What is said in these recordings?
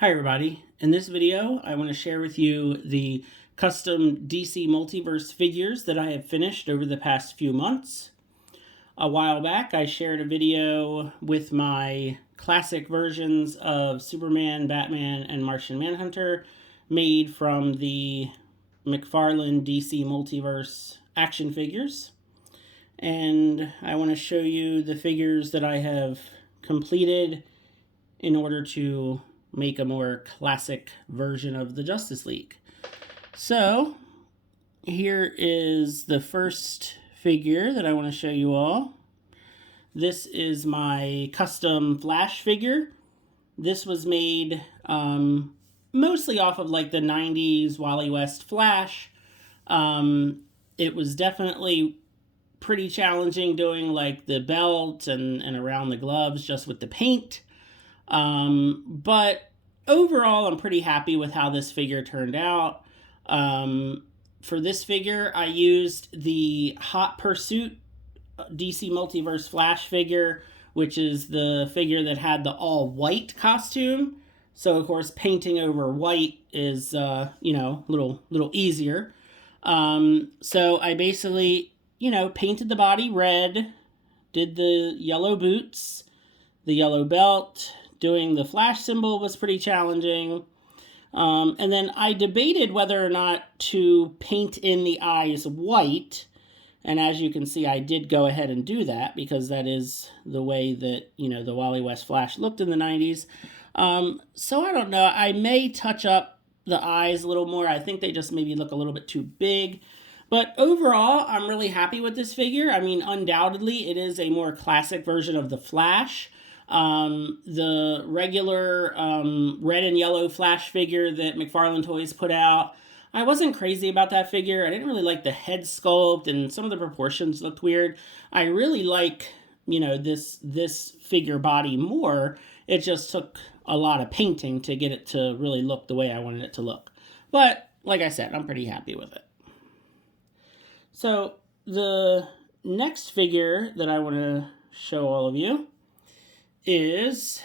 Hi everybody. In this video, I want to share with you the custom DC Multiverse figures that I have finished over the past few months. A while back, I shared a video with my classic versions of Superman, Batman, and Martian Manhunter made from the McFarlane DC Multiverse action figures. And I want to show you the figures that I have completed in order to make a more classic version of the Justice League. So here is the first figure that I want to show you all. This is my custom Flash figure. This was made mostly off of like the 90s Wally West Flash. It was definitely pretty challenging doing like the belt and around the gloves just with the paint. But overall, I'm pretty happy with how this figure turned out. For this figure, I used the Hot Pursuit DC Multiverse Flash figure, which is the figure that had the all-white costume. So, of course, painting over white is, a little easier. So I basically, painted the body red, did the yellow boots, the yellow belt. Doing the Flash symbol was pretty challenging. And then I debated whether or not to paint in the eyes white. And as you can see, I did go ahead and do that because that is the way that, the Wally West Flash looked in the 90s. So I don't know. I may touch up the eyes a little more. I think they just maybe look a little bit too big. But overall, I'm really happy with this figure. I mean, undoubtedly, it is a more classic version of the Flash. The regular red and yellow Flash figure that McFarlane Toys put out, I wasn't crazy about that figure. I didn't really like the head sculpt, and some of the proportions looked weird. I really like, this figure body more. It just took a lot of painting to get it to really look the way I wanted it to look. But, like I said, I'm pretty happy with it. So, the next figure that I want to show all of you is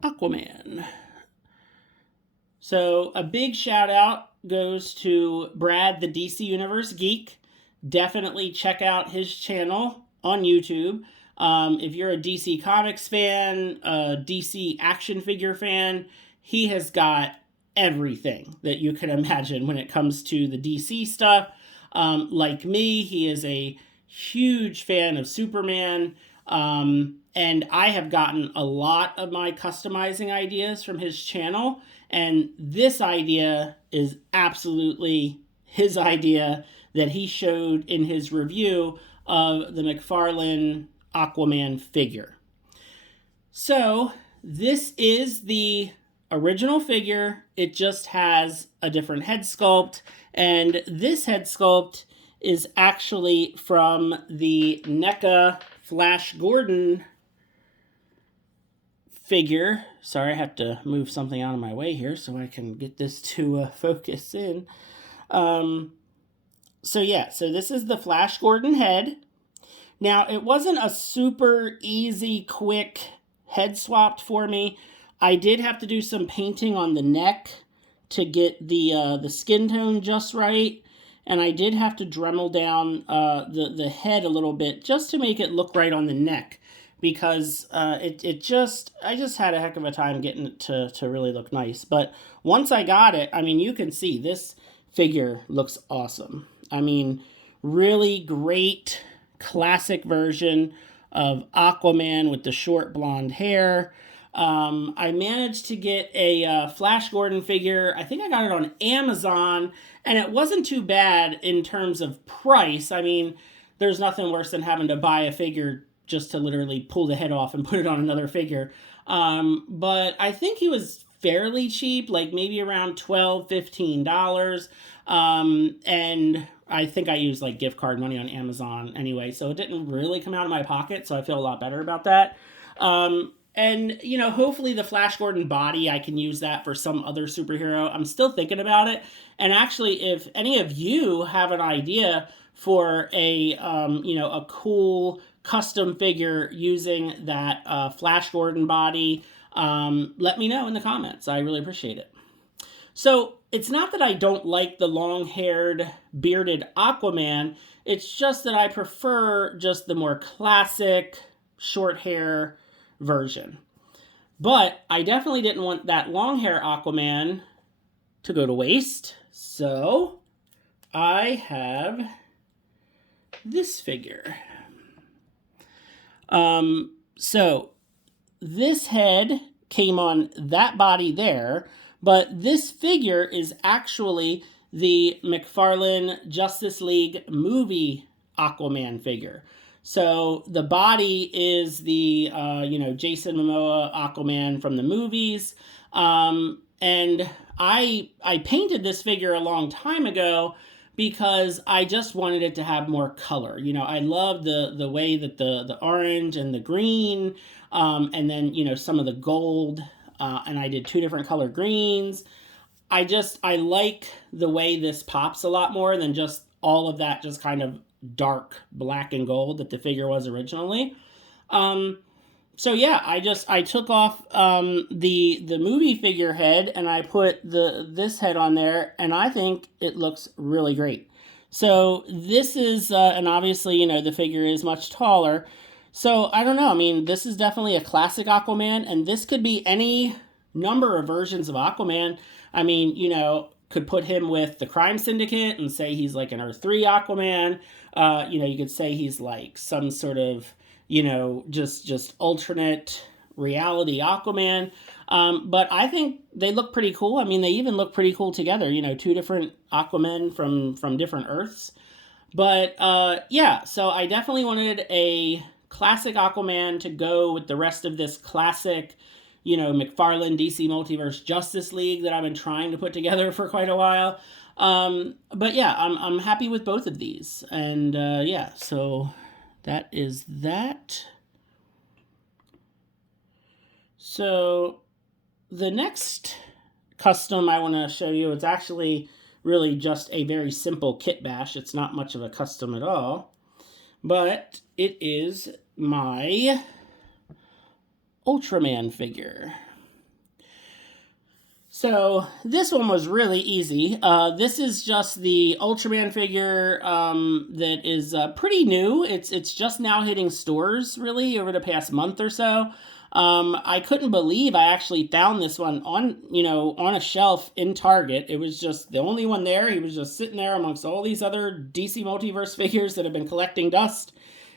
Aquaman. So a big shout out goes to Brad, the DC Universe Geek. Definitely check out his channel on YouTube. If you're a DC Comics fan, a DC action figure fan, he has got everything that you can imagine when it comes to the DC stuff. Like me, he is a huge fan of Superman, and I have gotten a lot of my customizing ideas from his channel, and this idea is absolutely his idea that he showed in his review of the McFarlane Aquaman figure. So this is the original figure. It just has a different head sculpt, and this head sculpt is actually from the NECA Flash Gordon figure. Sorry, I have to move something out of my way here so I can get this to focus in. So this is the Flash Gordon head. Now, it wasn't a super easy, quick head swap for me. I did have to do some painting on the neck to get the skin tone just right. And I did have to Dremel down the head a little bit just to make it look right on the neck, because I just had a heck of a time getting it to really look nice. But once I got it, I mean, you can see this figure looks awesome. I mean, really great classic version of Aquaman with the short blonde hair. I managed to get a Flash Gordon figure. I think I got it on Amazon, and it wasn't too bad in terms of price. I mean, there's nothing worse than having to buy a figure just to literally pull the head off and put it on another figure. But I think he was fairly cheap, like maybe around $12, $15. And I think I used like gift card money on Amazon anyway, so it didn't really come out of my pocket, so I feel a lot better about that. And, hopefully the Flash Gordon body, I can use that for some other superhero. I'm still thinking about it. And actually, if any of you have an idea for a cool custom figure using that Flash Gordon body, let me know in the comments. I really appreciate it. So it's not that I don't like the long-haired, bearded Aquaman. It's just that I prefer just the more classic short hair version. But I definitely didn't want that long hair Aquaman to go to waste. So I have this figure. So this head came on that body there, but this figure is actually the McFarlane Justice League movie Aquaman figure. So the body is the, Jason Momoa Aquaman from the movies. And I painted this figure a long time ago because I just wanted it to have more color. I love the way that the orange and the green, and then, some of the gold, and I did 2 different color greens. I like the way this pops a lot more than just all of that just kind of dark black and gold that the figure was originally. So yeah, I took off the movie figure head and I put this head on there, and I think it looks really great. So this is, and obviously, the figure is much taller. So I don't know, I mean, this is definitely a classic Aquaman, and this could be any number of versions of Aquaman. I mean, could put him with the Crime Syndicate and say he's like an Earth 3 Aquaman. You could say he's like some sort of, just alternate reality Aquaman. But I think they look pretty cool. I mean, they even look pretty cool together, 2 different Aquamen from different Earths. But yeah, so I definitely wanted a classic Aquaman to go with the rest of this classic, McFarlane DC Multiverse Justice League that I've been trying to put together for quite a while. But yeah, I'm happy with both of these. And yeah, so that is that. So the next custom I want to show you, it's actually really just a very simple kit bash. It's not much of a custom at all, but it is my Ultraman figure. So this one was really easy. This is just the Ultraman figure that is pretty new. It's just now hitting stores really over the past month or so. I couldn't believe I actually found this one on a shelf in Target. It was just the only one there. He was just sitting there amongst all these other DC Multiverse figures that have been collecting dust,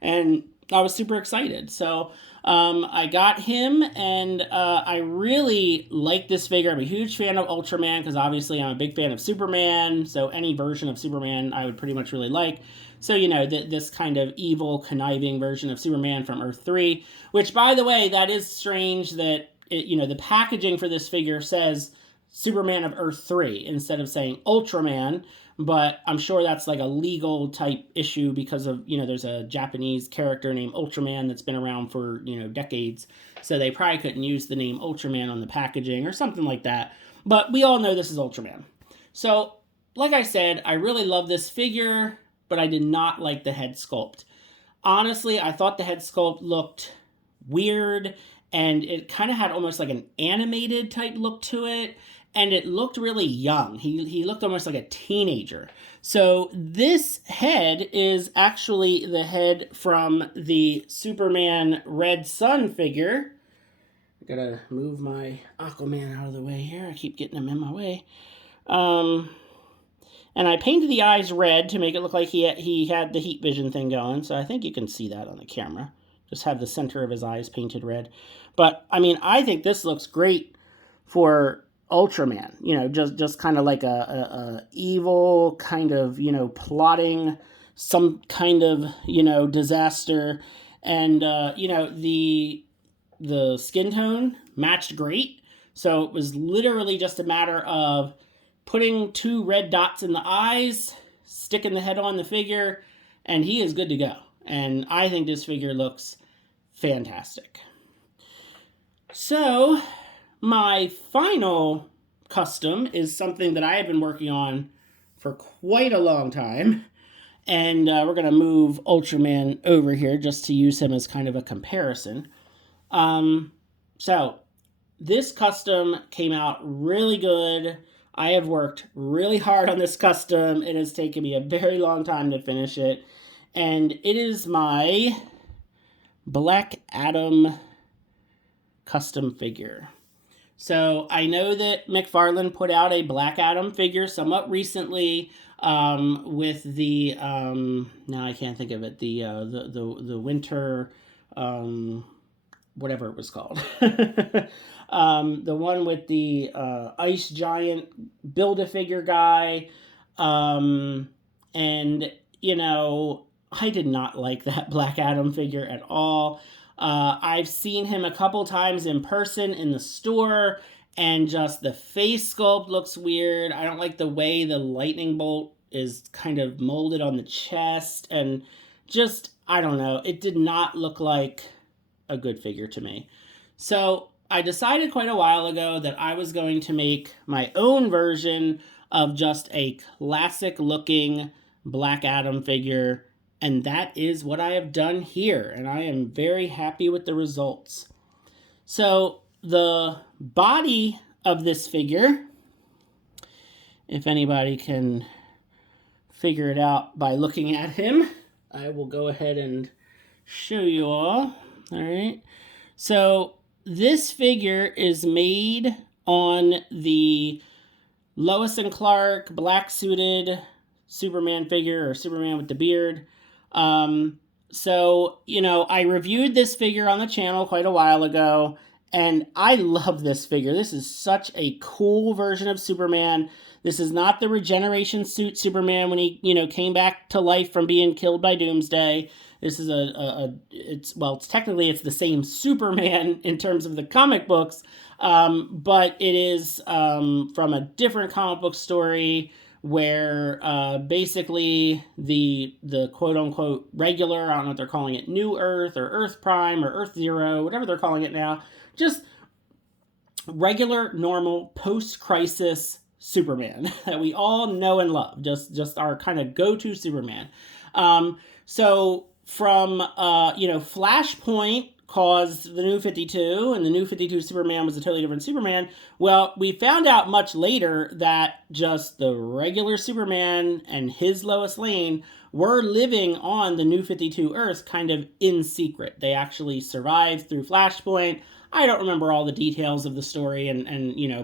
and I was super excited. So I got him, and I really like this figure. I'm a huge fan of Ultraman because obviously I'm a big fan of Superman, so any version of Superman I would pretty much really like. So, this kind of evil, conniving version of Superman from Earth 3, which, by the way, that is strange that, the packaging for this figure says Superman of Earth 3 instead of saying Ultraman, but I'm sure that's like a legal type issue because of, there's a Japanese character named Ultraman that's been around for, decades, so they probably couldn't use the name Ultraman on the packaging or something like that, but we all know this is Ultraman. So, like I said, I really love this figure, but I did not like the head sculpt. Honestly, I thought the head sculpt looked weird, and it kind of had almost like an animated type look to it, and it looked really young. He looked almost like a teenager. So this head is actually the head from the Superman Red Sun figure. I gotta move my Aquaman out of the way here. I keep getting him in my way. And I painted the eyes red to make it look like he had the heat vision thing going. So I think you can see that on the camera. Just have the center of his eyes painted red. But, I mean, I think this looks great for Ultraman. Just kind of like a evil kind of, plotting some kind of, disaster. And, the skin tone matched great. So it was literally just a matter of putting 2 red dots in the eyes, sticking the head on the figure, and he is good to go. And I think this figure looks fantastic. So, my final custom is something that I have been working on for quite a long time, And we're going to move Ultraman over here just to use him as kind of a comparison. So this custom came out really good. I have worked really hard on this custom. It has taken me a very long time to finish it. And it is my Black Adam custom figure. So I know that McFarlane put out a Black Adam figure somewhat recently with the now I can't think of it, the winter whatever it was called. The one with the ice giant Build-A-Figure guy. And, you know, I did not like that Black Adam figure at all. I've seen him a couple times in person in the store, and just the face sculpt looks weird. I don't like the way the lightning bolt is kind of molded on the chest, and just, I don't know, it did not look like a good figure to me. So I decided quite a while ago that I was going to make my own version of just a classic looking Black Adam figure, and that is what I have done here, and I am very happy with the results. So the body of this figure, if anybody can figure it out by looking at him, I will go ahead and show you all. All right. So this figure is made on the Lois and Clark black suited Superman figure, or Superman with the beard. So, you know, I reviewed this figure on the channel quite a while ago, and I love this figure. This is such a cool version of Superman. This is not the regeneration suit Superman when he, you know, came back to life from being killed by Doomsday. This is it's technically it's the same Superman in terms of the comic books, but it is from a different comic book story where basically the quote unquote regular, I don't know if they're calling it New Earth or Earth Prime or Earth Zero, whatever they're calling it now, just regular, normal, post-crisis Superman that we all know and love, just our kind of go-to Superman. So from, Flashpoint caused the New 52, and the New 52 Superman was a totally different Superman. Well, we found out much later that just the regular Superman and his Lois Lane were living on the New 52 Earth kind of in secret. They actually survived through Flashpoint. I don't remember all the details of the story, and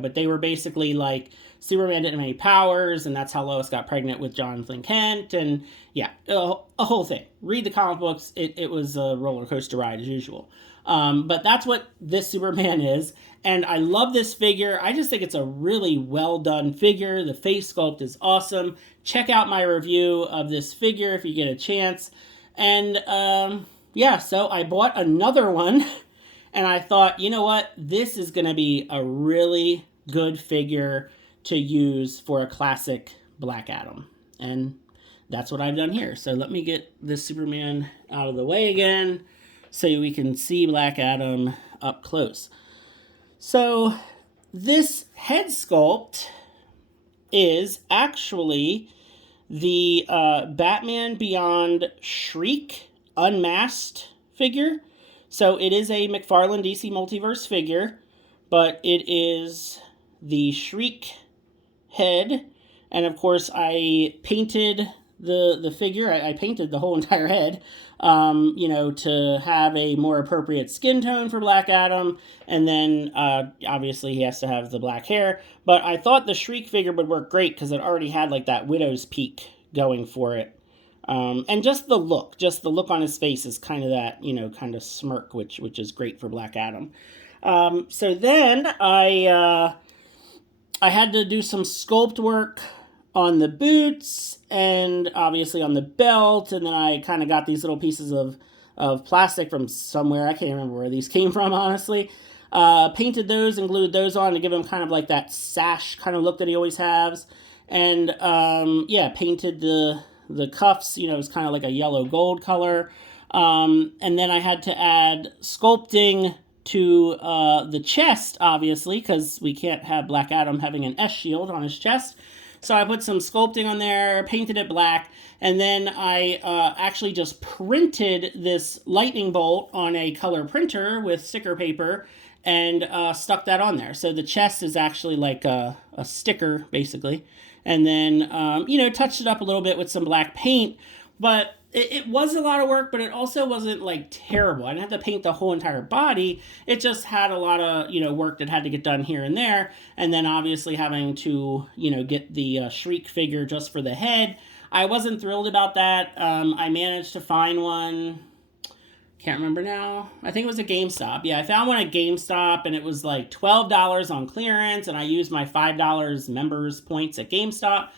but they were basically like, Superman didn't have any powers, and that's how Lois got pregnant with Jonathan Kent, and yeah, a whole thing. Read the comic books. It was a roller coaster ride as usual. But that's what this Superman is, and I love this figure. I just think it's a really well done figure. The face sculpt is awesome. Check out my review of this figure if you get a chance. And so I bought another one. And I thought, you know what? This is going to be a really good figure to use for a classic Black Adam. And that's what I've done here. So let me get this Superman out of the way again so we can see Black Adam up close. So this head sculpt is actually the Batman Beyond Shriek Unmasked figure. So it is a McFarlane DC Multiverse figure, but it is the Shriek head. And of course, I painted the figure. I painted the whole entire head, to have a more appropriate skin tone for Black Adam. And then, obviously, he has to have the black hair. But I thought the Shriek figure would work great because it already had like that widow's peak going for it. And just the look on his face is kind of that, kind of smirk, which is great for Black Adam. So then I had to do some sculpt work on the boots and obviously on the belt. And then I kind of got these little pieces of plastic from somewhere. I can't remember where these came from, honestly. Painted those and glued those on to give him kind of like that sash kind of look that he always has. And, painted the cuffs, it's kind of like a yellow gold color. And then I had to add sculpting to the chest, obviously, because we can't have Black Adam having an S shield on his chest. So I put some sculpting on there, painted it black, and then I actually just printed this lightning bolt on a color printer with sticker paper and stuck that on there. So the chest is actually like a sticker, basically. And then, you know, touched it up a little bit with some black paint. But it was a lot of work, but it also wasn't like terrible. I didn't have to paint the whole entire body. It just had a lot of, you know, work that had to get done here and there. And then obviously having to, you know, get the Shriek figure just for the head. I wasn't thrilled about that. I managed to find one. Can't remember now. I think it was a GameStop. Yeah, I found one at GameStop, and it was like $12 on clearance, and I used my $5 members points at GameStop.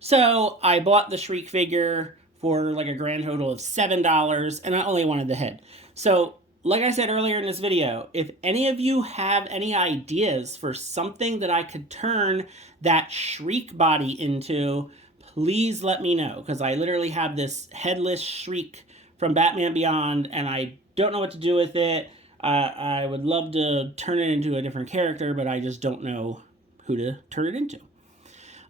So I bought the Shriek figure for like a grand total of $7, and I only wanted the head. So, like I said earlier in this video, if any of you have any ideas for something that I could turn that Shriek body into, please let me know, because I literally have this headless Shriek from Batman Beyond, and I don't know what to do with it. I would love to turn it into a different character, but I just don't know who to turn it into.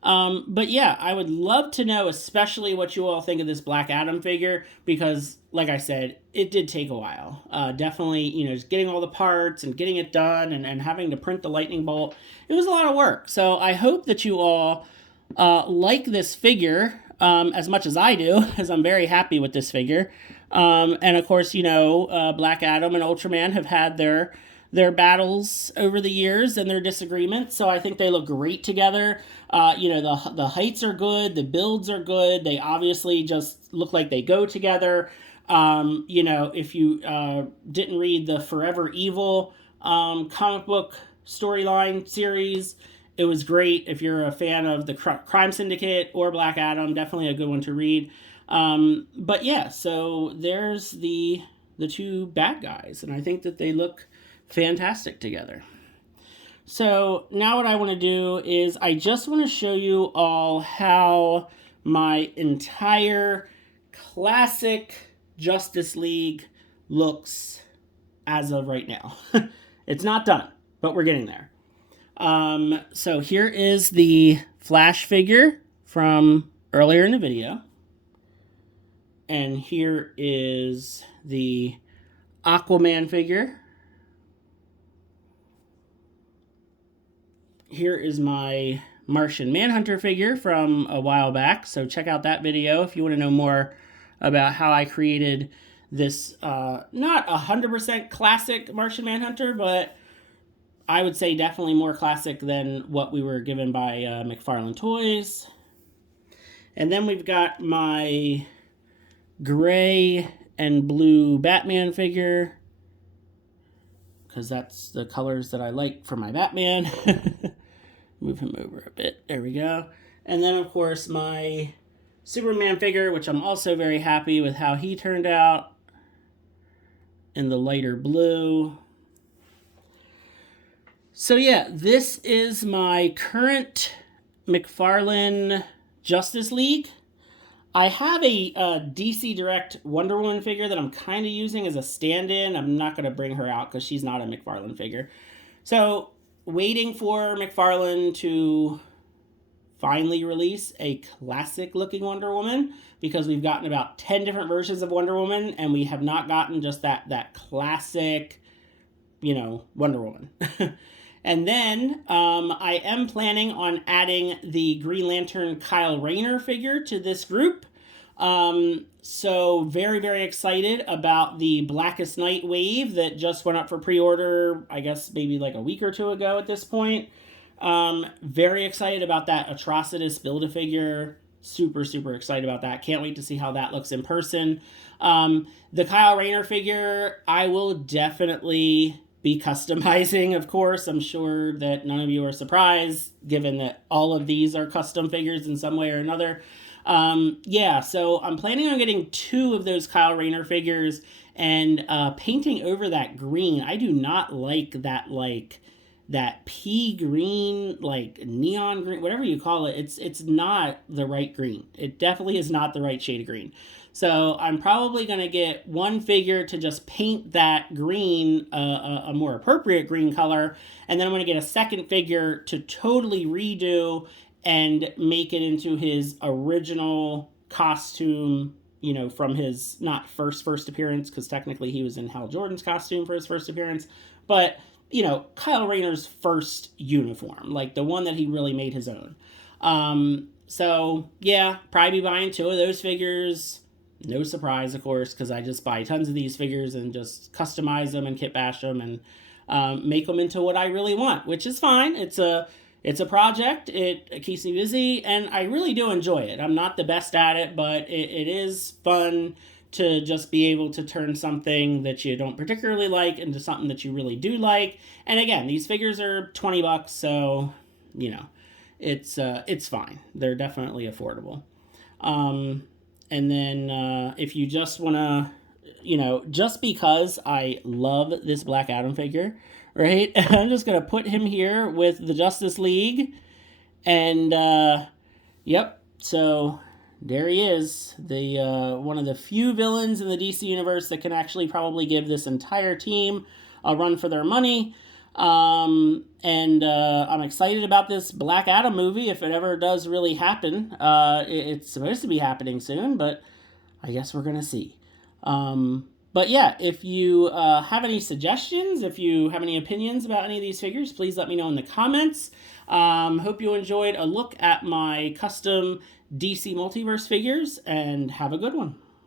But yeah, I would love to know especially what you all think of this Black Adam figure, because like I said, it did take a while. Definitely, you know, just getting all the parts and getting it done and having to print the lightning bolt. It was a lot of work. So I hope that you all like this figure as much as I do, because I'm very happy with this figure. And of course, you know, Black Adam and Ultraman have had their battles over the years and their disagreements, so I think they look great together. You know, the heights are good, the builds are good, they obviously just look like they go together. You know, if you didn't read the Forever Evil comic book storyline series, it was great. If you're a fan of the Crime Syndicate or Black Adam, definitely a good one to read. But yeah, so there's the two bad guys, and I think that they look fantastic together. So now what I want to do is I just want to show you all how my entire classic Justice League looks as of right now. It's not done, but we're getting there. So here is the Flash figure from earlier in the video. And here is the Aquaman figure. Here is my Martian Manhunter figure from a while back. So check out that video if you want to know more about how I created this not 100% classic Martian Manhunter, but I would say definitely more classic than what we were given by McFarlane Toys. And then we've got my gray and blue Batman figure, because that's the colors that I like for my Batman. Move him over a bit. There we go. And then, of course, my Superman figure, which I'm also very happy with how he turned out in the lighter blue. So yeah, this is my current McFarlane Justice League. I have a DC Direct Wonder Woman figure that I'm kind of using as a stand-in. I'm not going to bring her out because she's not a McFarlane figure. So, waiting for McFarlane to finally release a classic-looking Wonder Woman, because we've gotten about 10 different versions of Wonder Woman, and we have not gotten just that classic, you know, Wonder Woman. And then I am planning on adding the Green Lantern Kyle Rayner figure to this group. So very, very excited about the Blackest Night wave that just went up for pre-order, I guess maybe like a week or two ago at this point. Very excited about that Atrocitus Build-A-Figure. Super, super excited about that. Can't wait to see how that looks in person. The Kyle Rayner figure, I will definitely be customizing, of course. I'm sure that none of you are surprised, given that all of these are custom figures in some way or another. Yeah, so I'm planning on getting 2 of those Kyle Rayner figures and painting over that green. I do not like that pea green, like neon green, whatever you call it. It's not the right green. It definitely is not the right shade of green. So I'm probably going to get one figure to just paint that green a more appropriate green color. And then I'm going to get a second figure to totally redo and make it into his original costume, you know, from his not first appearance, because technically he was in Hal Jordan's costume for his first appearance, but, you know, Kyle Rayner's first uniform, like the one that he really made his own. So yeah, probably be buying 2 of those figures. No surprise, of course, because I just buy tons of these figures and just customize them and kitbash them and make them into what I really want, which is fine. It's a project. It keeps me busy, and I really do enjoy it. I'm not the best at it, but it is fun to just be able to turn something that you don't particularly like into something that you really do like. And again, these figures are $20, so, you know, it's fine. They're definitely affordable. And then if you just want to, you know, just because I love this Black Adam figure, right? I'm just going to put him here with the Justice League. And, yep, so there he is. The one of the few villains in the DC Universe that can actually probably give this entire team a run for their money. I'm excited about this Black Adam movie if it ever does really happen. It's supposed to be happening soon, but I guess we're going to see. But yeah, if you have any suggestions, if you have any opinions about any of these figures, please let me know in the comments. Hope you enjoyed a look at my custom DC Multiverse figures, and have a good one.